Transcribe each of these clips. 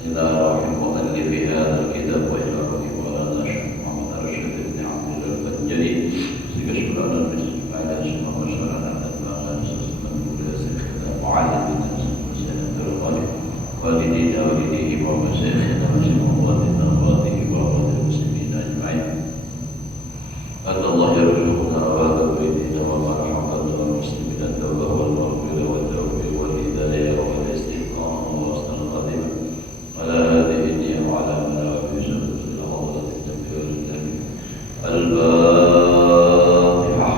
إلى روح مؤلف هذا الكتاب وإلى روح مولانا الشيخ محمد رشيد بن عبد الله البنجلي سيكشفنا المسلم على اسمه وشرعنا أتباعنا سلسلة سيخنا معلمنا سنة الغالب والدينا والديه ومشايخنا وشيخنا ووالده ووالد المسلمين أجمعين. أن الله يرزقنا وهذا بيتنا ومرحمة المسلمين التوبة والمغفرة والتوبة والهداية والاستقامة وحسن الخاتمة على هذه النية وعلى من في سنة الحضرة التكبير التكبير الفاتحة.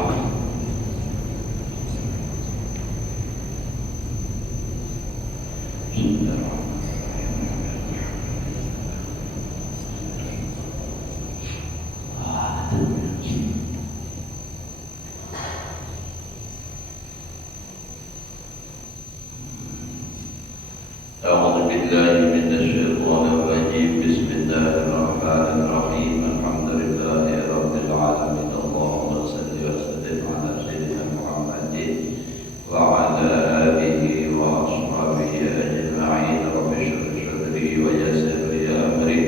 بسم الله الرحمن الرحيم. أعوذ بالله من الشيطان الرجيم. بسم الله الرحمن الرحيم. الحمد لله رب العالمين. اللهم صل وسلم على سيدنا محمد وعلى آله وأصحابه أجمعين. رب اشرح صدري ويسر لي أمري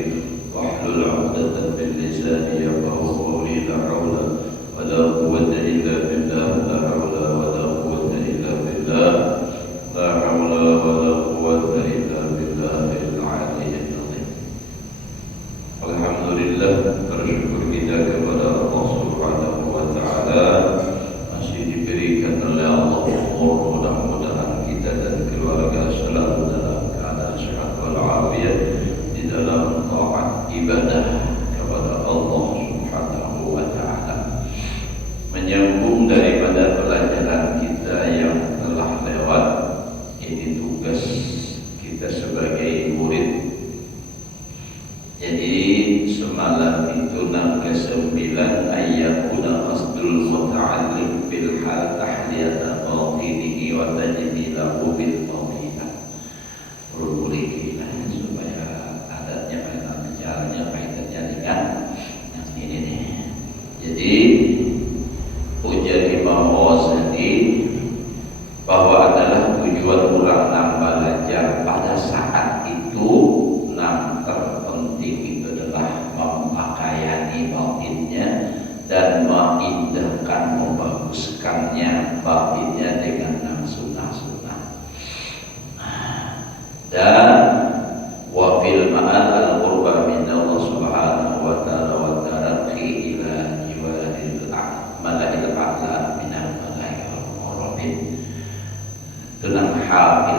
واحلل عقدة من لساني يفقهوا قولي. لا حول ولا قوة إلا بالله. لا حول ولا قوة إلا بالله. لا حول ولا قوة إلا بالله العلي العظيم. Alhamdulillah, bersyukur kita kepada Allah Subhanahu wa Ta'ala masih diberikan oleh Allah umur. Mudah-mudahan kita dan keluarga selalu dalam keadaan sehat walafiat di dalam taat ibadah kepada Allah Subhanahu wa Ta'ala. Menyambung daripada pelajaran kita yang telah lewat, ini tugas kita sebagai murid. Jadi semalam itu ke-9 ayyakuna qasdul muta'allim bil hal tahliyata batinihi wa tajmilahu bil fadhilah. Perlu kita supaya adatnya pada bicaranya kaitannya dengan yang ini nih. Jadi ujar Imam Ghazali bahwa adalah tujuan orang belajar pada saat itu terpenting itu adalah memakaiani batinnya dan mengindahkan, membaguskannya batinnya dengan sunnah-sunnah. Dan wafil ma'al al-qurba min Allah Subhanahu wa ta'ala wa taraqi ila jiwaril malaikil a'la minal malaikil muqarrabin. Tentang hal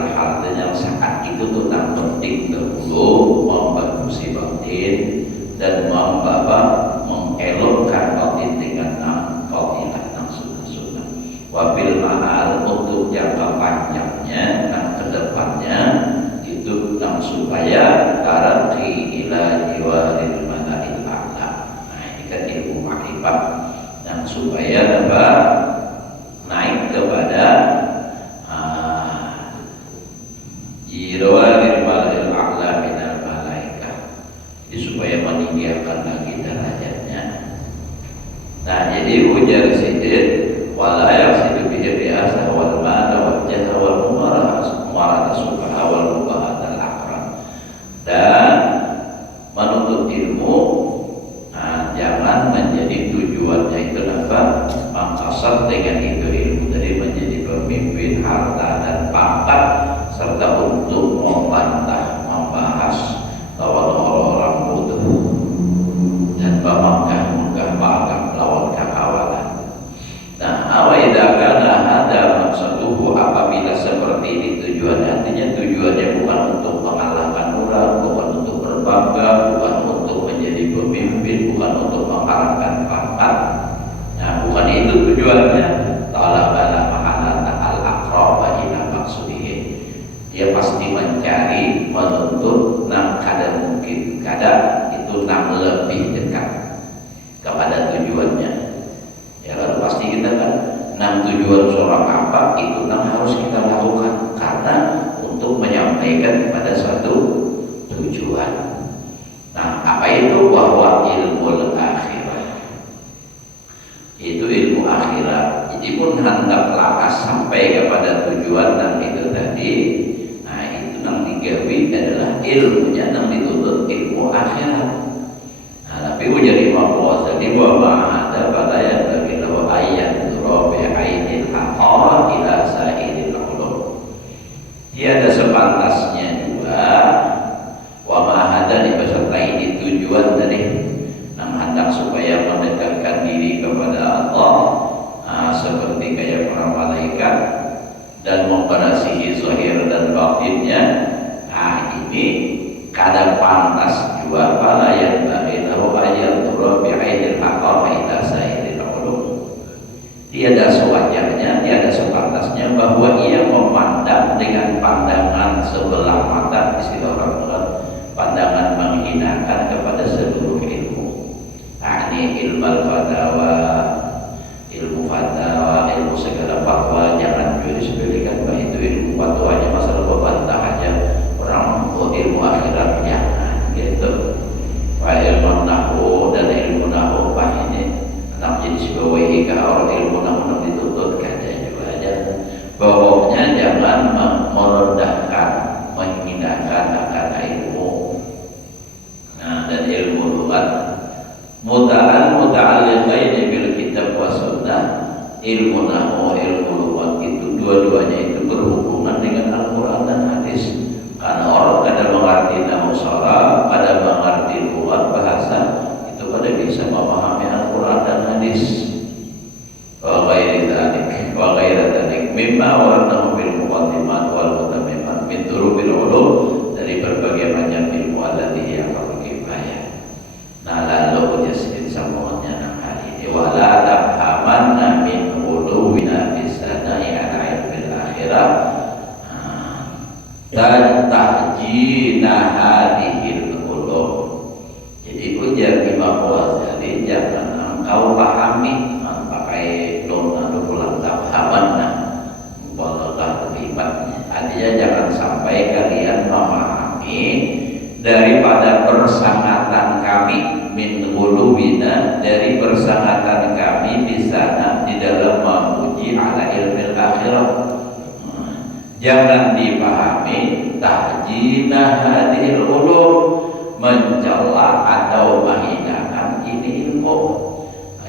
yang saat itu tentang penting dahulu membagusi batin dan mengelokkan batin dengan fadilah dan sunnah-sunnah. Wabil ma'al untuk jangka panjangnya dan kedepannya itu supaya taraqi ila jiwaril malaikil a'la. Nah ini kan ilmu makrifat dan supaya naik kepada jiwaril malaikil a'la minal malaikah. Jadi supaya meninggikan lagi derajatnya. Nah jadi ujar sidin wala yaqsidu bihi bi'asa wal mala wal jaha wal mumarata subha wal mubahatal akram. Dan menuntut ilmu jangan menjadi tujuannya itu apa? Mengkasar dengan itu ilmu dari menjadi pemimpin harta dan pangkat, serta untuk membantah, membahas lawan orang-orang bodoh dan menganggap lawan kekawalan. Nah, awaidakan ada maksudku apabila seperti ini tujuannya, artinya tujuannya bukan untuk mengalahkan orang, bukan untuk berbangga, bukan untuk menjadi pemimpin, bukan untuk mengharapkan pangkat. Nah, bukan itu tujuannya. Talabala mahalata al-aqraba ila maqsudihi. Dia pasti mencari, menuntut kadar mungkin kadar itu lebih dekat kepada tujuannya. Ya kan pasti kita kan tujuan seorang apa itu harus kita lakukan karena untuk menyampaikan kepada suatu tujuan. Nah apa itu? Bahwa ilmu akhirah itu ilmu akhirat. Jadi pun hendaklah sampai kepada tujuan itu tadi. Nah itu digawe Nabi adalah ilmunya yang dituntut ilmu akhirat. Nah, tapi ujar Imam Ghazali wa ma'ada fala yanbaghi lahu ayyan yura bi ainil haqqa ila sa'iril ulum. Tiada sepantasnya juga wa ma'ada beserta ini tujuan dari hendak supaya mendekatkan diri kepada Allah, seperti kayak para malaikat dan memperhatikan zahir dan batinnya. Ini kada pantas juga pala yang bainahu ayat bi ainil haqqa ila sa'iril ulum. Tiada sewajarnya, tiada sepantasnya bahwa ia memandang dengan pandangan sebelah mata, istilah orang pandangan menghinakan kepada seluruh ilmu. Ini ilmu fatwa, ilmu segala fatwa, jangan jurisprudisi bahwa itu ilmu fatwa hanya masalah membantah aja orang ilmu akhirat, jangan gitu. Pak ilmu nahwu dan ilmu nahwu pak ini anak jadi sebawahi ke orang ilmu nahwu dituntut kada juga aja. Pokoknya jangan merendahkan, menghinakan akan ilmu. Nah, dan ilmu lugat muta'alliqaini bil kitab wa sunnah, ilmu nahwu, ilmu lugat itu dua-duanya itu berhubungan dengan Al-Qur'an dan hadis. Karena orang kadang mengerti nahwu syara, kadang mengerti lugat bahasa, itu pada bisa memahami Al-Qur'an dan hadis. Wa ghairi dzalik mimma waradahu bil muqaddimat wal mutammimat min turubil ulum, dari berbagai macam ilmu allati hiya fardu kifayah. Nah, lalu jasmin sambungannya nang hari ini wala tafhamanna min uluwina bisanai ala ilmil akhirah dan tahjina hadihil ulum. Jadi ujar Imam Ghazali, jangan engkau pahami pakai dona pulang tafhamanna mubalaghah terlibatnya. Artinya jangan sampai kalian memahami daripada persangatan kami min uluwina, dari persangatan kami di sana di dalam memuji ala ilmil akhirah. Jangan dipahami tahjina hadhil ulum, mencela atau menghinakan ini ilmu.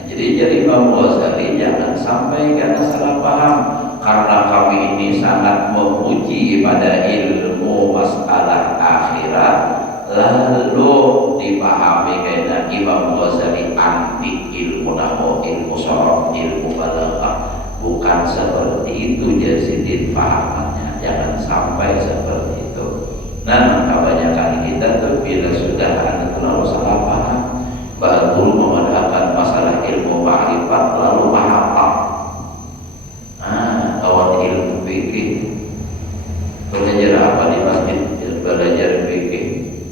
Jadi Imam Ghazali jangan sampai karena salah paham, karena kami ini sangat memuji pada ilmu masalah akhirat, lalu dipahami karena Imam Ghazali anti ilmu nahwu, ilmu sharaf, ilmu balaghah. Bukan seperti itu Jasidin pahamannya, jangan sampai seperti itu. Nah, kebanyakan kita tuh bila sudah ada terlalu salah paham, baru memadahkan masalah ilmu ma'rifat lalu menghafal. Kawan ilmu fikih belajar apa di masjid? Belajar fikih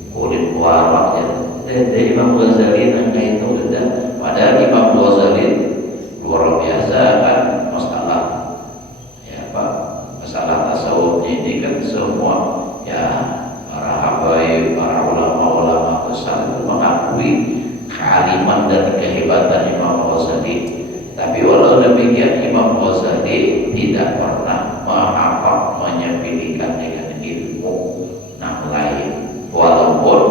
kulit warak ya. Dari Imam Ghazali nanya itu udah. Padahal Imam Ghazali luar biasa kan masalah ya Pak, masalah tasawuf ini kan semua ya para habaib, para ulama-ulama besar itu mengakui kealiman dan kehebatan Imam Ghazali. Tapi walau demikian Imam Ghazali tidak pernah menghafal, menyepelekan dengan ilmu yang lain, walaupun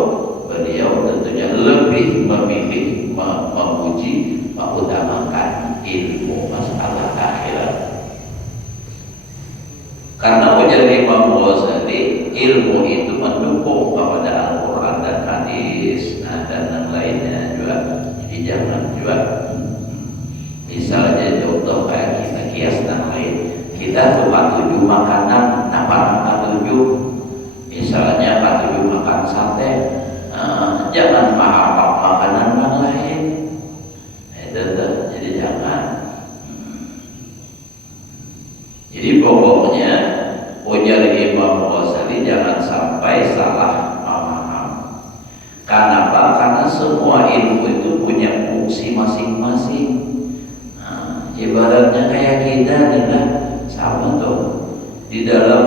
beliau tentunya lebih memilih memuji, mengutamakan ilmu masalah akhirat. Karena ujar Imam Ghazali, ilmu itu mendukung kepada Al-Quran dan hadis, dan yang lainnya juga. Jadi jangan juga misalnya contoh kayak kita kias dan lain, kita tuh patuju makanan, apa tujuh, misalnya patuju makan sate, jangan menghafal makanan yang lain. Jadi jangan. Jadi pokoknya ujar Imam Ghazali jangan sampai salah paham. Kenapa? Karena semua ilmu itu punya fungsi masing-masing. Ibaratnya kayak kita adalah sama tuh di dalam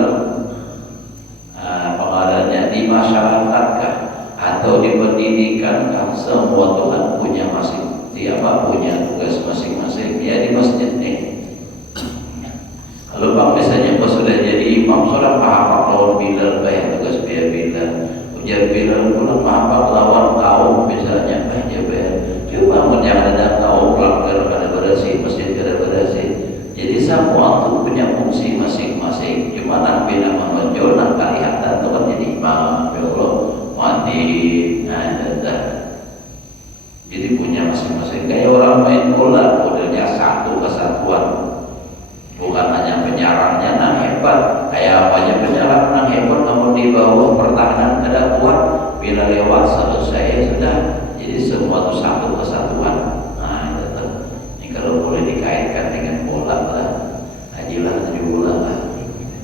pengarannya di masyarakat kah atau di pendidikan kah, semua Tuhan punya punya tugas masing-masing. Ya di masjid nih, kalau bang misalnya pas sudah jadi imam sudah paham kalau Bilal bayar tugas biaya Bilal ujar Bilal pulang apa lawan kaum misalnya coba jangan ada kaum pelanggar pada bersih masjid pada bersih. Jadi semua itu punya fungsi masing-masing. Cuma Nabi menonjol nak kelihatan itu kan jadi imam, ya Allah mandi, jadi punya masing-masing. Kayak orang main bola, modelnya satu kesatuan, bukan hanya penyerangnya nah hebat. Kayak apa aja penyerang nah hebat, namun di bawah pertahanan ada kuat. Bila lewat selesai sudah. Jadi semua itu satu kesatuan. Nah itu. Ini kalau boleh dikaitkan dengan bola lah, ajilah 7 bulan lah.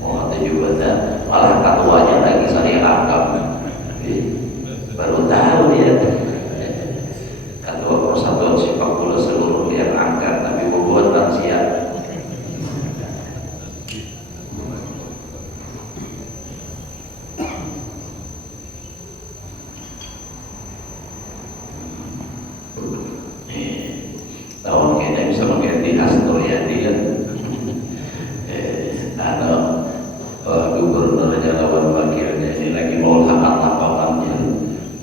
Oh 7 bulan, malah ketuanya lagi saya anggap. Baru tahu dia. Ketua Persatuan Sepak Bola seluruh yang angkat, tapi bobot lansia. Tahun kita bisa mengganti Astoryadi kan. Gubernur lawan wakilnya ini lagi mau lapangannya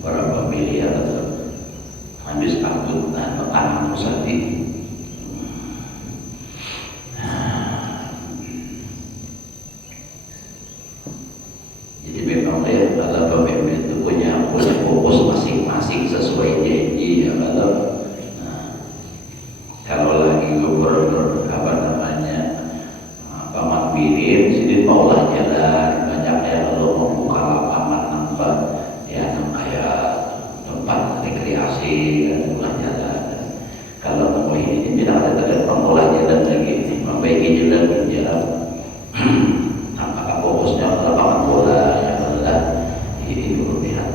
berapa miliar habis angkut anak Nusati. Jadi memang ya kalau pemimpin itu punya fokus masing-masing sesuai janji ya kalau lagi gubernur apa namanya Paman Birin sini maulah jalan banyak yang lalu membuka lapangan nampak ya kayak tempat rekreasi dan mulai jalan. Kalau mau ini tidak ada pengolah jalan lagi, membaiki jalan apakah fokusnya lapangan bola yang adalah ini berlebihan.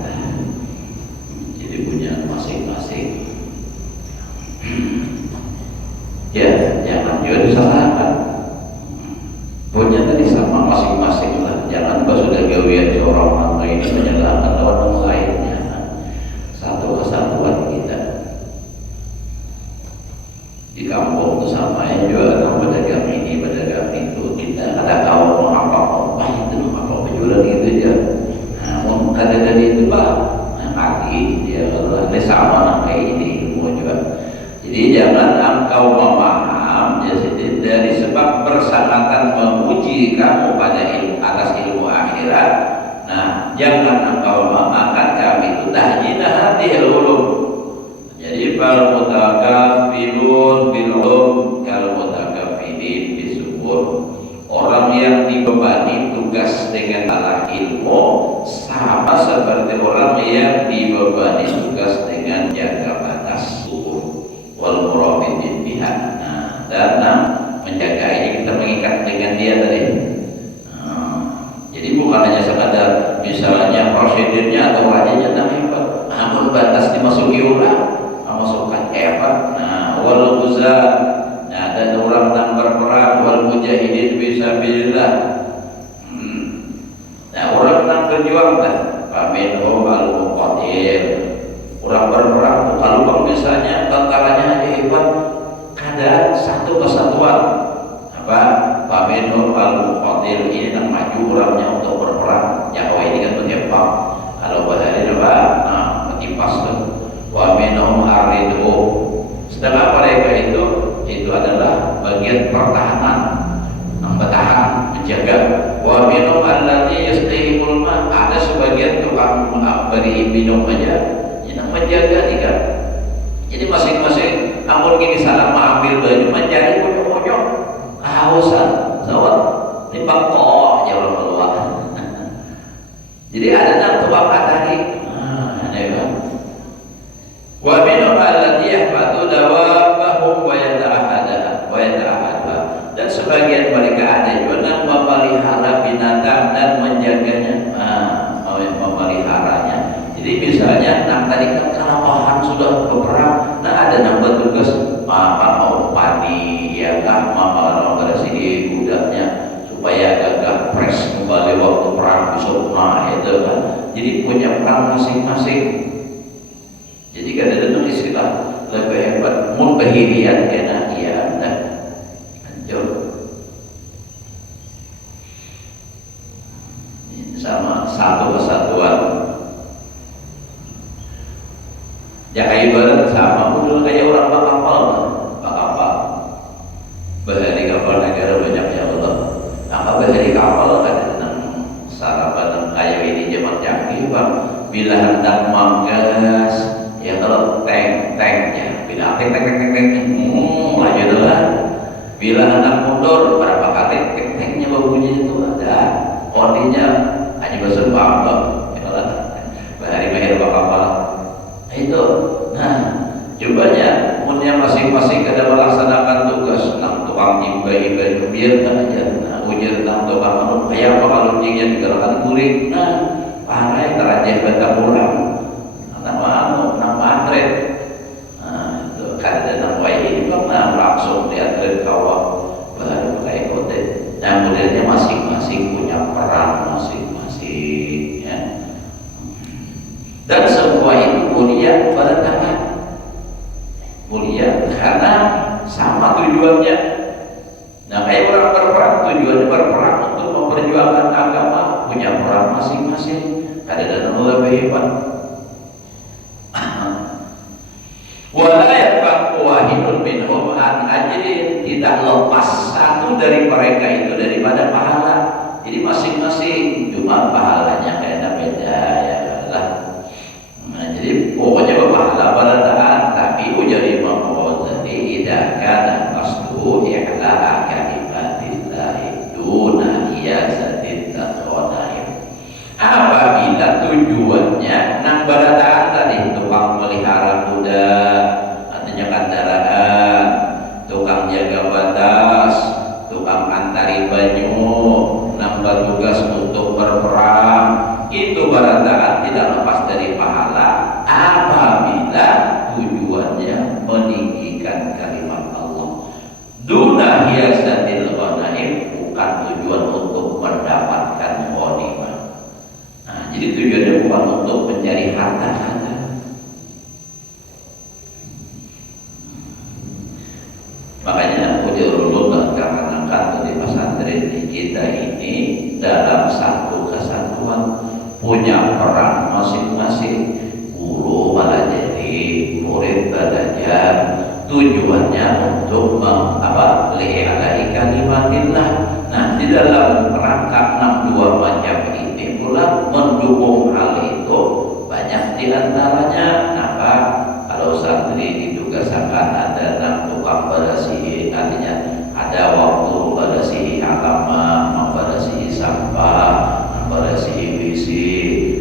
Jadi punya masing-masing. Ya jangan juga disalahkan. Punya tadi sama masing-masing lah. Jangan sudah gawian seorang nama ini menyalahkan lawan lainnya. Satu kesatuan kita di kampung itu sama ya juga ada pedagang ini pedagang itu. Kita ada kawan mau apa itu apa penjualan itu aja. Namun ada dari itu pak pagi dia kalau ada sama nama ini mau juga. Jadi jangan engkau memaham jadi dari sebab bersangatan menguji kamu pada ilmu atas ilmu akhirat. Nah, jangan engkau memakan kami itu tahjinah hati ulum. Jadi fal mutakafilun bil ulum kal mutakafilin bisubur. Orang yang dibebani tugas dengan alat ilmu sama seperti orang yang dibebani tugas dengan jaga batas subuh wal murabidin biha. Dan menjaga ini kita mengikat dengan dia tadi. Jadi bukan hanya sekadar misalnya prosedurnya atau wajahnya tak hebat, namun batas dimasuki orang, masukkan hebat. Wal uzza, dan orang yang berperang wal mujahidin fisabilillah. Orang yang berjuang dah, paminhum al muqatil. Orang berperang kalau misalnya tentaranya aja hebat, ada satu kesatuan apa paminhum al-muqatil ini yang maju orangnya untuk berperang nyawa ini kan menembak kalau bahari apa menipas tuh wa minhum aridu sedangkan mereka itu adalah bagian pertahanan yang bertahan menjaga wa minhum allati yastahimul ma ada sebagian tukang beri minum aja yang menjaga tidak. Jadi masing-masing amun gini salah mengambil baju mencari pojok-pojok kehausan sawat di bangkok jauh keluar. Jadi ada yang tukang tadi kan wa minhum allati yahfatu dawabahum wa yata'ahada dan sebagian mereka ada juga yang memelihara binatang dan menjaganya memeliharanya. Jadi misalnya tadi kan kalapahan sudah berperang, ada nambah tugas mau padi ya kah mau bersih gudangnya supaya gagah pres kembali waktu perang besok itu kan. Jadi punya peran masing-masing. Jadi kan ada istilah lebih hebat munbahirian kena dia dan hancur sama satu kesatuan. Ya kayak ibarat sama model kayak orang pak kapal bahari kapal negara banyak ya Allah. Apa bahari kapal ada tentang sarapan kayak ini zaman canggih bang. Bila hendak manggas ya kalau tanknya bila tank lanjut lah. Bila hendak mundur berapa kali tanknya bunyi itu ada ordinya hanya bahasa bangga ya Allah. Bahari mahir kapal itu. Nah, cobanya punya masing-masing kada melaksanakan tugas nang tukang iba-iba biarkan aja. Nah, ujar nang tukang anu kayak apa kalau tingginya digerakan kuring. Nah, parai terajah bata pulang. Nama anu nama atlet. Nah, itu kan ada nama ini pernah langsung diatlet kawak baru kayak kote. Nah, modelnya masing-masing punya peran masing-masing ya. Dan semua itu mulia pada tangan mulia karena sama tujuannya. Nah kayak orang berperang tujuannya berperang untuk memperjuangkan agama punya peran masing-masing. Kadang-kadang lebih hebat. Wala yaqu wahidun minhum an ajrin, tidak lepas satu dari mereka itu daripada pahala. Jadi masing-masing cuma pahalanya kayak beda ya lah. Nah, jadi pokoknya berpahala pada taat, tapi ujar Imam Ghazali idza kana qasduhu i'la kalimatillahi duna hiyasatit taqwanaim. Apabila tujuannya nang pada taat tadi tukang melihara kuda, artinya kendaraan, tukang jaga batas, tukang antari banyu, nambah tugas untuk berperang, itu barangkali tidak lepas dari pahala apabila tujuannya meninggikan kalimat Allah. Duna hiyasatil ghanaim, bukan tujuan untuk mendapatkan ghanimah. Nah, jadi tujuannya bukan untuk mencari harta-harta. Makanya ujarullah karenakan dari pesantren kita ini dalam satu kesatuan punya peran masing-masing. Guru pelajari, murid belajar, tujuannya untuk li'ala'i kalimatillah. Nah, di dalam perangkat 62 macam ini pula mendukung hal itu banyak diantaranya. Apa? Kalau santri ditugaskan ada tukang bersihin, artinya ada waktu bersihin halaman, membersihi sampah, membersihi WC,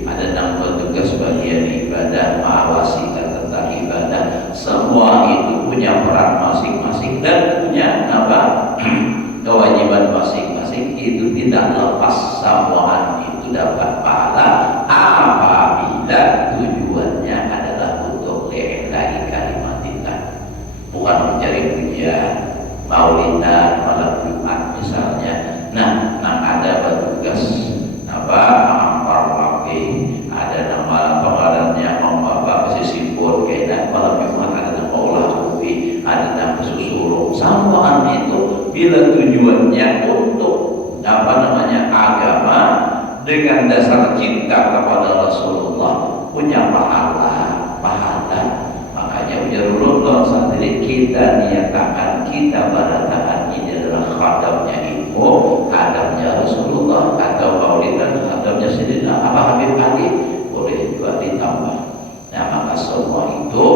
ada yang bertugas bagian ibadah, mengawasi tentang ibadah. Semua itu punya peran masing-masing dan punya kewajiban masing-masing. Itu tidak lepas samaan itu dapat pahala apabila tujuannya adalah untuk li'ala'i kalimatillah, bukan mencari pujian, maulidan, malam Jumat misalnya. Nah, ada bertugas mengampar lagi, ada nama pengarannya pesisipur kayak malam Jumat, ada nama olah ubi, ada nama susurung. Samaan itu bila tujuannya untuk agama dengan dasar cinta kepada Rasulullah punya pahala. Makanya ujarullah sendiri kita niatakan kita baratakan ini adalah khadamnya ilmu, khadamnya Rasulullah, atau maulidan khadamnya Sayyidina Habib Ali, boleh juga ditambah. Nah, maka semua itu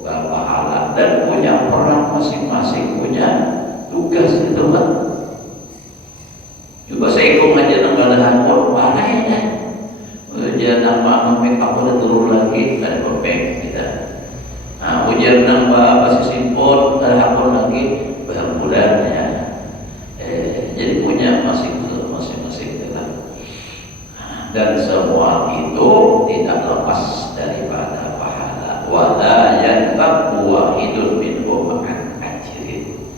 berpahala dan punya peran masing-masing, punya tugas itu kan. Coba saya hitung aja nambah handphone panainya. Ujian nama aku udah turun lagi dari pempek kita. Nah, ujian nambah pesisipur dari handphone lagi berbulannya. Jadi punya masing-masing dengan. Dan semua itu tidak lepas daripada pahala. Wala yanfa'u wahidun minhum an ajrin.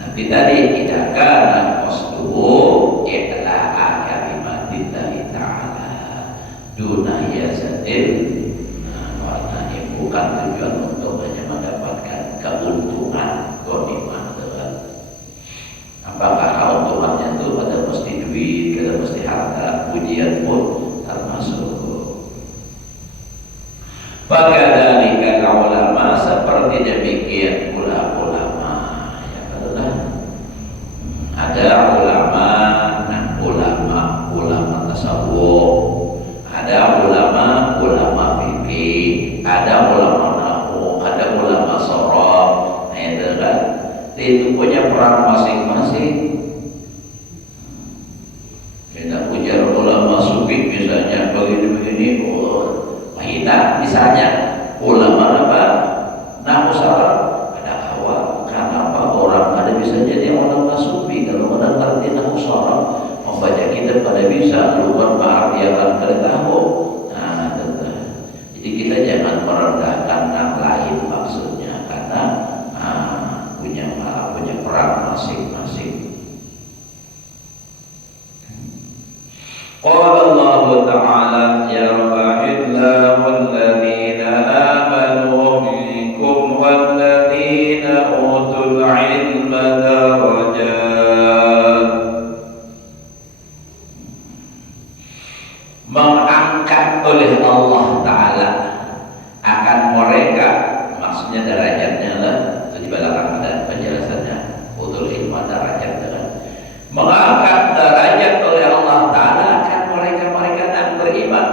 Tapi tadi tidak kana qasduhu i'la'a kalimatillahi ta'ala duna hiyasatin. Maknanya bukan tujuan untuk hanya mendapatkan keuntungan ghanimah. Apakah keuntungannya itu ada mesti duit, ada mesti harta, pujian pun termasuk. Bagaimana kadzalikal ulama, seperti demikian pula ulama. Ya betul. Ada ulama, ulama tasawuf, ada ulama fikih, ada ulama nahwu, ada ulama sharaf. Nah, itu kan itu punya peran masing-masing. Kita punya ulama sufi misalnya begini-begini, mahina misalnya ulama apa? Nahwu sharaf ada hawa. Karena apa? Orang ada bisa jadi ulama sufi kalau orang ngerti nahwu sharaf, membaca kitab pada bisa, luar maaf dia akan tahu. Nah, jadi kita jangan merendahkan yang lain maksudnya, karena punya peran masing-masing. Qala Allah Ta'ala yarfa'illahu alladhina amanu minkum walladhina utul ilma darajat. Mengangkat oleh Allah Ta'ala akan mereka, maksudnya derajatnya lah, itu di belakang ada penjelasannya, utul ilma darajat. Mengangkat derajat oleh Allah Ta'ala akan mereka-mereka yang beriman.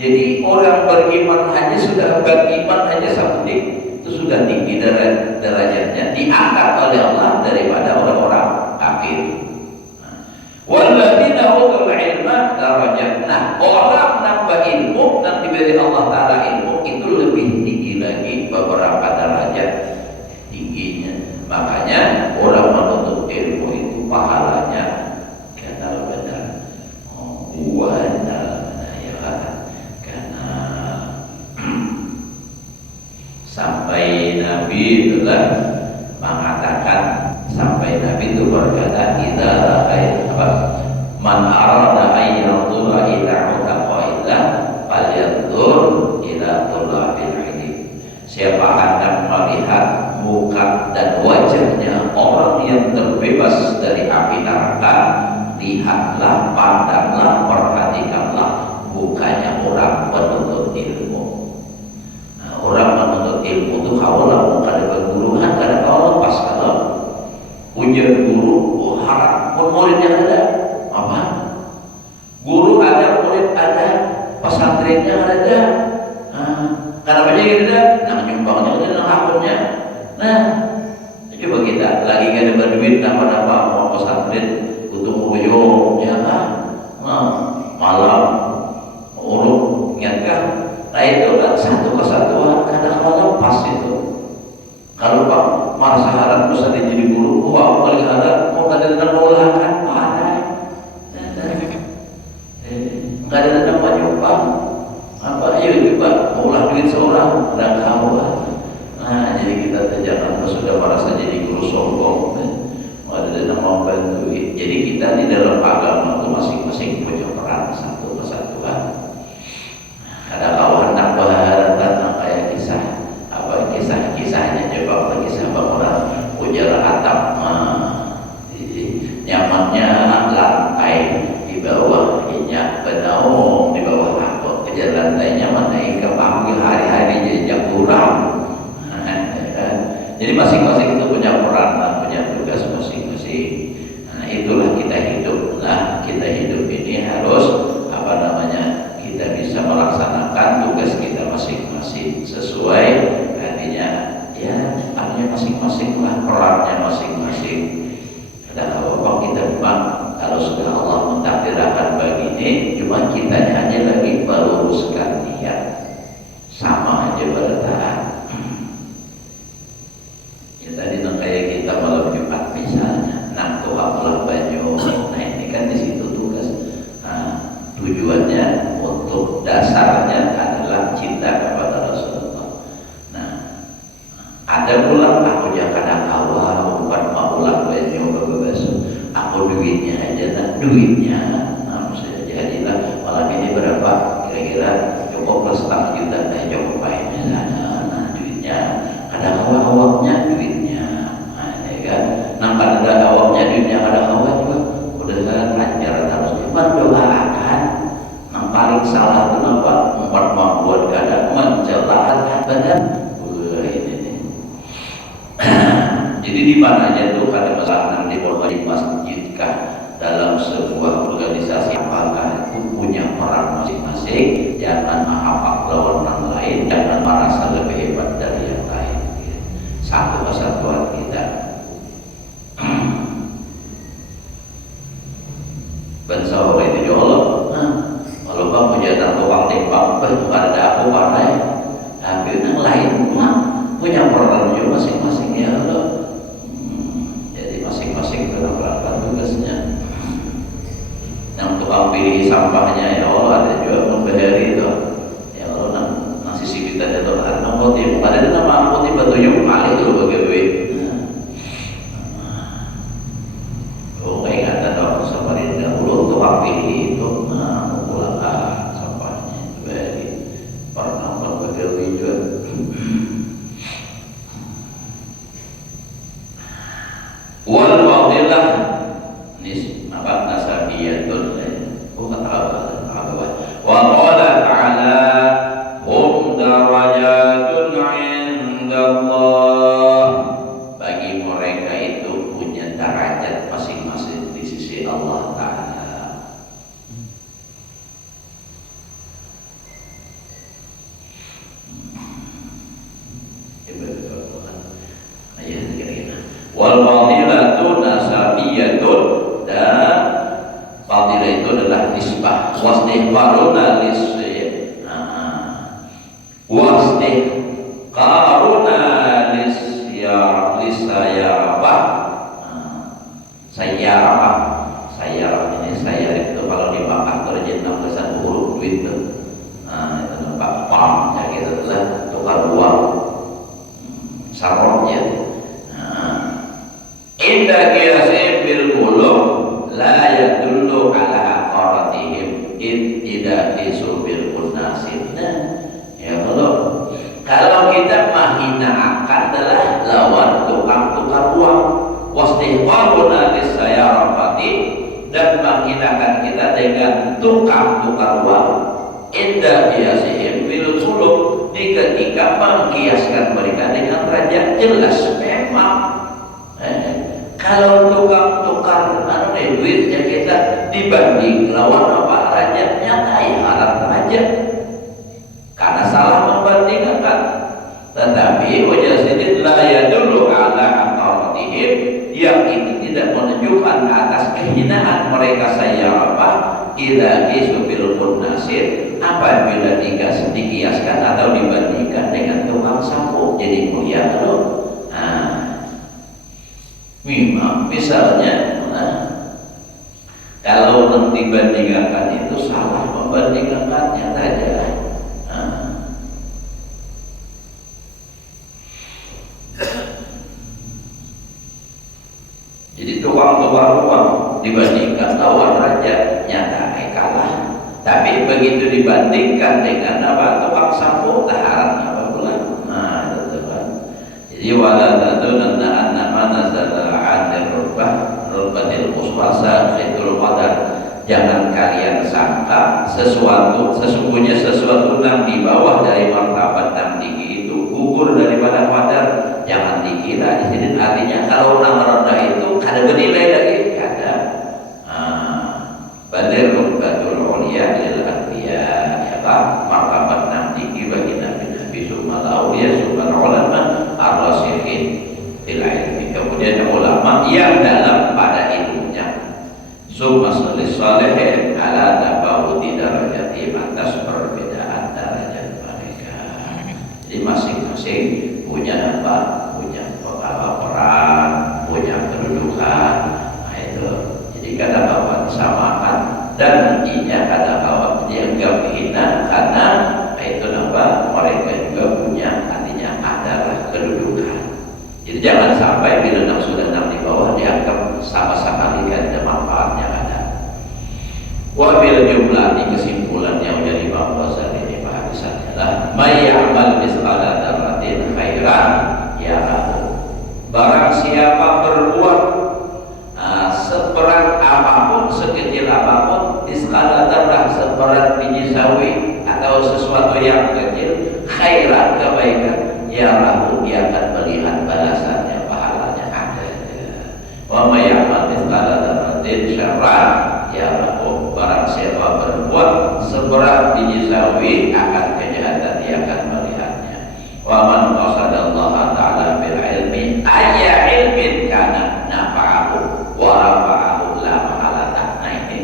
Jadi orang beriman hanya sudah beriman hanya seperti itu sudah tinggi derajatnya, diangkat oleh Allah daripada orang-orang kafir. Walladzina utul ilma darajat. Nah, orang nambah ilmu dan diberi Allah Ta'ala ilmu itu lebih tinggi lagi beberapa derajat tingginya. Makanya orang menuntut ilmu itu pahalanya karena benar ya karena sampai Nabi telah mengatakan, sampai Nabi itu berkata, kita apa man arada ayyadura ila utaqaillah falyanzur ila tulabil ilm. Siapa hendak melihat muka dan wajahnya orang yang terbebas dari api neraka, lihatlah, pandanglah, perhatikanlah mukanya orang penuntut ilmu. Nah, orang menuntut ilmu itu kalau muka ada perguruan, kadang kalau pas kalau ujian guru, harap muridnya ada apa? Guru ada, murid ada, pesantrennya ada. Kenapa aja gitu dah? Nah, nyumbangnya ada akunnya. Nah, coba kita lagi gak ada berduit apa-apa mau pesantren untuk uyung ya kan? Nah, malam urut ingatkah? Nah itu kan satu kesatuan, kadang-kadang pas itu. Kalau Pak merasa harap bisa jadi guru, wah paling harap mau ada mengolahkan parah. Nggak ada nama nyumbang. Apa ayo juga maulah duit seorang dan kamu. Nah, jadi kita jangan sudah merasa jadi guru sombong, ada nama bantu. Jadi kita di dalam agama itu masing-masing punya peran satu kesatuan. Ada kawan nak berharap kayak kisahnya coba kisah bangunan ujar atap, nyamannya lantai di bawah minyak benaung di bawah angkot kejar lantainya naik ke panggung hari-hari jejak kurang. Jadi masing-masing itu punya peran, punya tugas masing-masing. Nah, itulah kita hidup. Nah, kita hidup ini harus kita bisa melaksanakan tugas kita masing-masing sesuai artinya masing-masing lah, perannya masing-masing. Dan apa kita memang kalau sudah Allah mentakdirkan begini, cuma kita hanya lagi meluruskan niat, sama aja bertahan. Ya tadi kayak kita malam Jumat misalnya, nak tuh banyu. Nah ini kan di situ tugas. Nah, tujuannya untuk dasarnya adalah cinta kepada Rasulullah. Nah, ada pula aku jangan awal bukan maulah banyu bebas. Aku duitnya aja, nah duitnya. Nah, saya jadilah malam ini berapa? Kira-kira cukup plus setengah juta, cukup baiknya sana. Nah, duitnya ada awak-awaknya duitnya. Nah, ini kan. Nah, kalau ada awaknya duitnya ada awak juga. Mudah-mudahan lancar harus berdoakan. Yang paling salah itu apa? Membuat kadang mencela benar mana aja tuh ada masalah di masjid kah, dalam sebuah organisasi apakah itu punya peran masing-masing. Jangan mahal lawan orang lain, jangan merasa lebih hebat dari yang lain. Satu kesatuan kita. Bensau itu ya Allah. Kalau bang punya tukang timbang, ada aku pakai. Tapi yang lain punya peran juga masing-masing ya Allah. Jadi masing-masing berangkat tugasnya. Yang tukang pilih sampahnya ya Allah, ada juga memberi itu. Ya Allah, nasi sibit aja tuh. Ada motif, ada nama motif batu yang paling dulu bagi duit. Oh, ingat ada sama di dahulu tukang pilih itu, pulang sampahnya dari pernah memberi juga. Wal fadilah nasabiyatun wa qala ta'ala hum darajatun 'indallah, bagi mereka itu punya derajat masing-masing di sisi Allah Ta'ala. Wal fadilatu nasabiyatun, dan fadilah itu adalah nisbah. Wastihqaruna sayarah ini sayar itu kalau di Makkah terjadi 16 huruf duit itu. Itu nampak pam ya, gitu adalah tukar uang sarongnya. Inda qiyasim bil qulub la yadullu ala aqaratihim idza qisu bil qunasib. Ya kalau kita menghina akan adalah lawan tukar uang. Wastihqaruna lisayarafati, dan menghinakan kita dengan tukar uang. Inda qiyasim bil qulub, ketika mengkiaskan mereka dengan raja, jelas memang kalau tukar duitnya kita dibanding lawan apa raja, nyatai harap raja karena salah membandingkan. Tetapi wajah sedikit la yadullu ala aqaratihim, yang itu tidak menunjukkan atas kehinaan mereka sayarapa idza qisu bil qunasir, apabila dikiaskan atau dibandingkan dengan tukang sapu. Jadi mulia loh. Memang misalnya kalau dibandingkan itu salah membandingkannya saja. Jadi tukang uang dibandingkan lawan raja, nyata kalah. Tapi begitu dibandingkan dengan tukang sapu, taharan apa pula. Itu kan. Jadi wala tadunanna anna manazala 'anil rubbatil muswasa fitul qadar. Jangan kalian sangka sesungguhnya sesuatu yang di bawah dari martabat yang tinggi itu gugur daripada qadar. Jangan dikira di sini artinya kalau nama rendah itu kada bernilai lagi, kada. Badar rubbatul uliya lil anbiya, ya Pak, martabat yang tinggi bagi nabi-nabi summal auliya summal ulama ar-rasikhin fil ilmi. Kemudian ulama yang dalam pada ilmunya. Summa salihin ala tabawudi darajati, atas perbedaan derajat mereka. Jadi masing-masing punya punya peran, punya kedudukan. Itu jadi kadang-kadang disamakan, dan intinya kadang-kadang dianggap hina karena itu mereka juga punya, artinya adalah kedudukan. Jadi jangan sampai bila sudah di bawah dianggap sama sekali tidak ada manfaatnya ada. Wabil jumlah, di kesimpulannya dari Imam Ghazali ini bahasannya adalah mayya'mal misqala dzarratin khairan yarahu. Barang siapa berbuat seberat apapun, sekecil apapun, misqala dzarrah, seberat biji sawi atau sesuatu yang kecil, khairan, kebaikan, yarahu, dia akan melihat balasannya, pahalanya ada. Wa may ya'mal mithqala dzarratin syarran yarahu. Barang siapa berbuat seberat biji sawi akan kejahatan dia akan melihatnya. Wa man qasadallaha ta'ala bil ilmi ayya ilmin kana nafa'ahu wa rafa'ahu la mahalata. Nah ini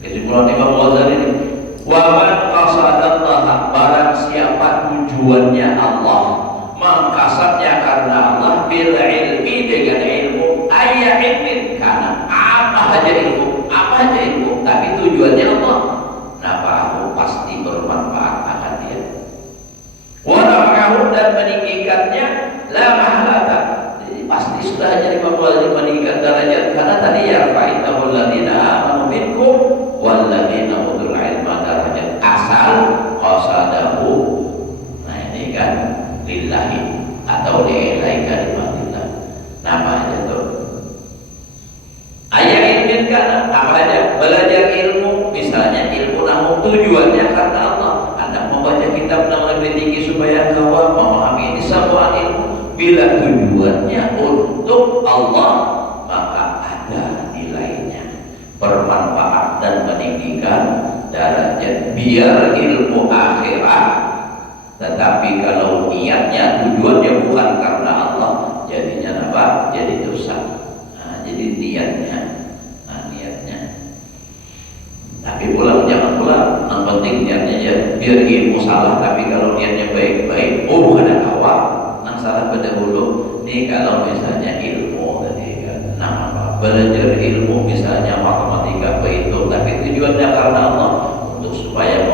kesimpulan Imam Ghazali ini. Wa man qasadallaha, barang siapa tujuannya Allah, mengkasabnya karena Allah, bil ilmi dengan ilmu, ayya ilmin karena apa aja ilmu, tapi tujuannya Allah, nafa'ahu pasti bermanfaat akan dia. Wa rafa'ahu, dan meninggikannya, la mahalata, jadi pasti sudah jadi membuat meninggikan derajat, karena tadi ya fa'innahu alladziina aamanu minkum walladziina utul ilma darajat, asal qasadahu. Nah ini kan lillahi atau lillahi kalimatillah, namanya tuh ayat ilmin kan apa aja, belajar ilmu, misalnya ilmu namun tujuannya karena Allah. Anda membaca kitab yang lebih tinggi supaya kau memahami ini semua ilmu, bila tujuannya untuk Allah maka ada nilainya, bermanfaat dan meninggikan derajat, biar ilmu akhirat. Tetapi kalau niatnya tujuannya bukan karena Allah, jadinya apa? Jadi dosa. Nah, jadi niatnya, tapi pulang jangan pulang. Yang penting niatnya ya biar ilmu salah, tapi kalau niatnya baik-baik, oh bukan ada awal. Yang salah pendahulu. Nih kalau misalnya ilmu tadi kan, belajar ilmu misalnya matematika, berhitung, tapi tujuannya karena Allah untuk supaya